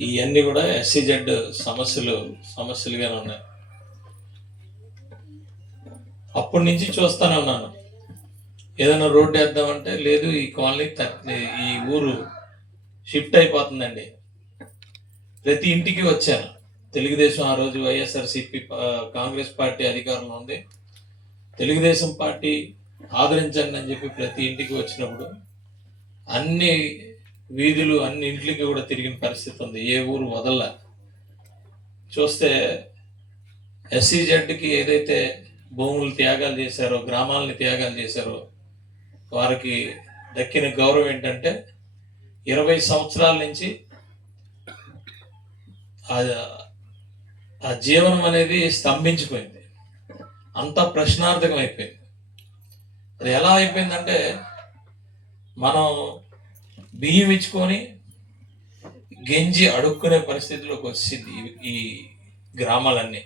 ఇవన్నీ కూడా ఎస్సీజెడ్ సమస్యలు సమస్యలుగానే ఉన్నాయి. అప్పటి నుంచి చూస్తానే ఉన్నాను. ఏదైనా రోడ్డు వేద్దామంటే లేదు ఈ కాలనీ ఈ ఊరు షిఫ్ట్ అయిపోతుందండి. ప్రతి ఇంటికి వచ్చాను. తెలుగుదేశం ఆ రోజు వైఎస్ఆర్సిపి కాంగ్రెస్ పార్టీ అధికారంలో ఉంది. తెలుగుదేశం పార్టీ ఆదరించండి అని చెప్పి ప్రతి ఇంటికి వచ్చినప్పుడు అన్ని వీధులు అన్ని ఇంట్లకి కూడా తిరిగిన పరిస్థితి ఉంది. ఏ ఊరు వదల చూస్తే ఎస్సీజెడ్కి ఏదైతే భూములు త్యాగాలు చేశారో గ్రామాలని త్యాగాలు చేశారో వారికి దక్కిన గౌరవం ఏంటంటే ఇరవై సంవత్సరాల నుంచి ఆ- ఆ జీవనం అనేది స్తంభించిపోయింది. అంతా ప్రశ్నార్థకం అయిపోయింది. అది ఎలా అయిపోయిందంటే మనం బియ్యం ఇచ్చుకొని గెంజి అడుక్కునే పరిస్థితిలోకి వచ్చింది ఈ- గ్రామాలన్నీ.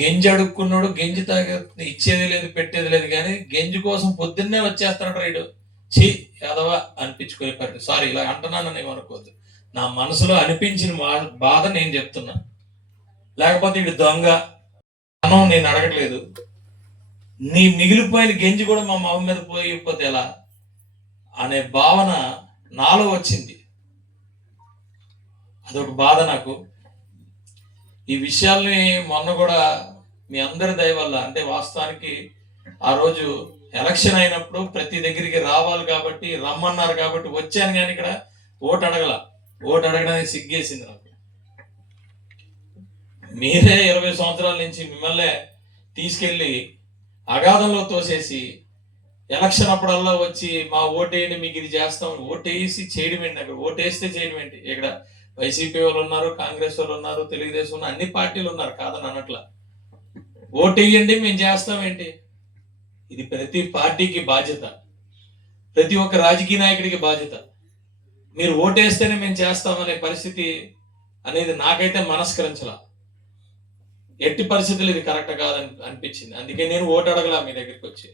గెంజి అడుక్కున్నాడు గెంజి తాగ ఇచ్చేది లేదు పెట్టేది లేదు కానీ గెంజి కోసం పొద్దున్నే వచ్చేస్తాడు రైడు. ఛీ యాదవా అనిపించుకునే పరిస్థితి. సారీ ఇలా అంటున్నానని ఏమనుకోవద్దు నా మనసులో అనిపించిన మా- బాధ నేను చెప్తున్నా. లేకపోతే ఇటు దొంగ అనం నేను అడగట్లేదు. నీ మిగిలిపోయిన గెంజి కూడా మా మామ మీద పోయిపోతే ఎలా? అనే భావన నాలో వచ్చింది. అదొక బాధ నాకు. ఈ విషయాల్ని మొన్న కూడా మీ అందరి దయ వల్ల అంటే వాస్తవానికి ఆ రోజు ఎలక్షన్ అయినప్పుడు ప్రతి దగ్గరికి రావాలి కాబట్టి రమ్మన్నారు కాబట్టి వచ్చాను కానీ ఇక్కడ ఓటు అడగల. ఓటు అడగడానికి సిగ్గేసింది నాకు. మీరే ఇరవై సంవత్సరాల నుంచి మిమ్మల్నే తీసుకెళ్ళి అగాధంలో తోసేసి ఎలక్షన్ అప్పుడల్లా వచ్చి మా ఓటేయండి మీకు ఇది చేస్తాం ఓటేసి చేయడం ఏంటి? అక్కడ ఓటేస్తే చేయడం ఏంటి? ఇక్కడ వైసీపీ వాళ్ళు ఉన్నారు కాంగ్రెస్ వాళ్ళు ఉన్నారు తెలుగుదేశం ఉన్నారు అన్ని పార్టీలు ఉన్నారు కాదని అనట్లా. ఓటేయండి మేము చేస్తాం ఏంటి? ఇది ప్రతి పార్టీకి బాధ్యత. ప్రతి ఒక్క రాజకీయ నాయకుడికి బాధ్యత. మీరు ఓటేస్తేనే మేము చేస్తామనే పరిస్థితి అనేది నాకైతే మనస్కరించాల. ఎట్టి పరిస్థితులు ఇది కరెక్ట్ కాదని అనిపించింది. అందుకే నేను ఓటు అడగలా మీ దగ్గరికి వచ్చి.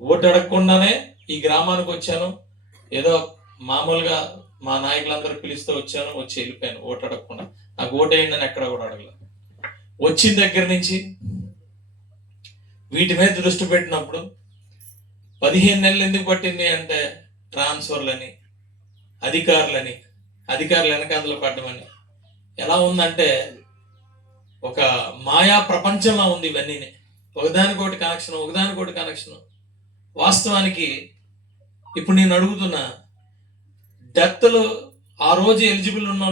ఓటు అడగకుండానే ఈ గ్రామానికి వచ్చాను. ఏదో మామూలుగా మా నాయకులందరూ పిలిస్తే వచ్చాను వచ్చి వెళ్ళిపోయాను ఓటు అడగకుండా నాకు ఓటు అయిందని అని ఎక్కడ కూడా అడగల వచ్చిన దగ్గర నుంచి వీటి మీద దృష్టి పెట్టినప్పుడు పదిహేను నెలలు ఎందుకు పట్టింది అంటే ట్రాన్స్ఫర్లని అధికారులని అధికారులు వెనకాతలు పడ్డమని. ఎలా ఉందంటే ఒక మాయా ప్రపంచంలో ఉంది ఇవన్నీ ఒకదానికోటి కనెక్షన్ ఒకదానికోటి కనెక్షన్ వాస్తవానికి ఇప్పుడు నేను అడుగుతున్నా డెత్లో ఆ రోజు ఎలిజిబుల్ ఉన్న